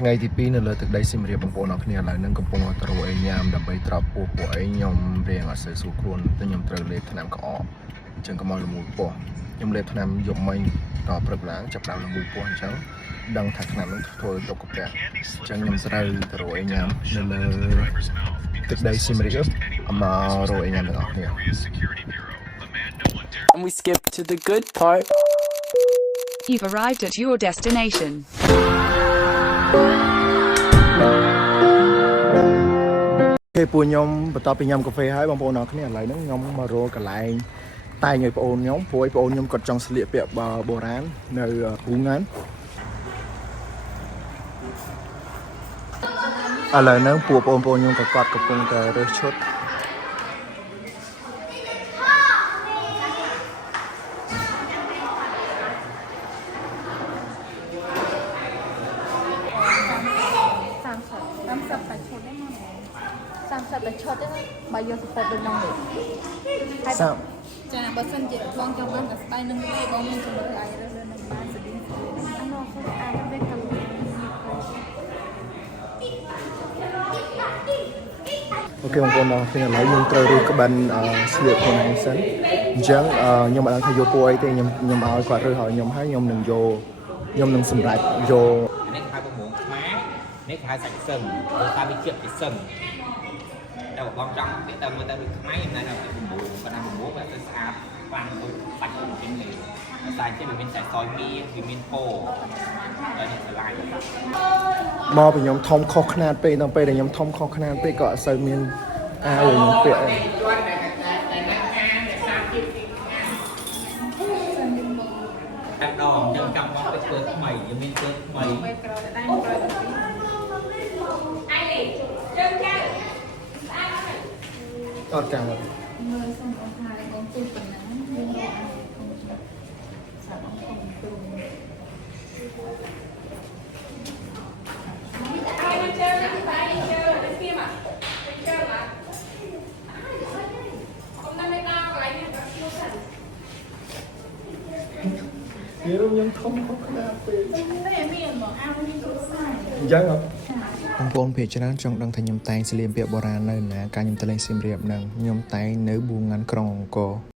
ថ្ងៃទី2នៅលើទឹកដីសៀមរាបបងប្អូនអរគ្នាឥឡូវនឹងកំពុងទៅរកអីញ៉ាំដើម្បីត្រាប់ពោះពួកអីខ្ញុំរៀងអត់សូវស្រួលខ្លួនតែខ្ញុំត្រូវលេបថ្នាំក្អកអញ្ចឹងកុំឲ្យលមូលពោះខ្ញុំលេបថ្នាំយប់មិញដល់ព្រឹកឡើងចាប់ដើមលមូលពោះអញ្ចឹងដឹងថាថ្នាំនឹងធ្វើទុកកាពះអញ្ចឹងខ្ញុំត្រូវទៅរកអីញ៉ាំនៅលើទឹកដីសៀមរាបមករកអីញ៉ាំទាំងអស់គ្នា And we skip to the good part. You've arrived at your destination. គេពួកខ្ញុំបន្ទាប់ពីញ៉ាំកាហ្វេហើយបងប្អូនអរគ្នាឥឡូវហ្នឹងខ្ញុំមករកកន្លែងតែងឲ្យបងប្អូនខ្ញុំព្រោះឲ្យបងប្អូនខ្ញុំគាត់ចង់ស្លៀកពាក់បុរាណនៅភូងានឥឡូវហ្នឹងពួកបងប្អូនខ្ញុំក៏គាត់កំពុងតែរើសឈុត30 ឈុតទេបើយកសពតដូចនោះទេហើយចាបើសិនជាបងចង់បានតែស្បែកនឹងទេបងមានជំរឿនអាចរើសលើនឹងបានស្ទីងអានោះគឺអាចទៅវិញទៅអូខេបងប្អូនអរគ្នាឥឡូវខ្ញុំត្រូវរើសក្បិនស្លៀកខ្លួនឯងសិនអញ្ចឹងខ្ញុំមិនដឹងថាយកពួកអីទេខ្ញុំឲ្យគាត់រើសឲ្យខ្ញុំហើយខ្ញុំនឹងយកខ្ញុំនឹងសម្រេចយកនេះហៅប្រមងខ្មែរនេះហៅសាច់សឹងព្រោះថាវាជាពីសឹងតែបងចង់ទីតាមមើលទៅដូចខ្មែរណាស់តែប្រមងប៉ុន្តែប្រមងវាទៅស្អាតខ្លាំងដូចបាច់ដូចនេះតែជាវាមានតែសយមីវាមានពោហើយនេះឆ្លាញ់មកពីខ្ញុំធំខុសខ្នាតពេកដល់ពេលដែលខ្ញុំធំខុសខ្នាតពេកក៏អត់សូវមានអាវខ្ញុំពាក់តែដល់យើងចង់មកទៅធ្វើថ្មីយើងមានធ្វើថ្មីអត់ចាំមើលសុំបងថាបងទូប៉ុណ្ណាយើងរកសាប់បងទូខ្ញុំធំខុសខ្នាតពេកតែមានបងអាវមានគ្រូសាយអញ្ចឹងបងប្អូនភាគច្រើនចង់ដឹងថាខ្ញុំតែងស្លៀកពាក់បុរាណនៅណាកាលខ្ញុំទៅលេងសៀមរាបហ្នឹងខ្ញុំតែងនៅបួងងានក្រុងអង្គរ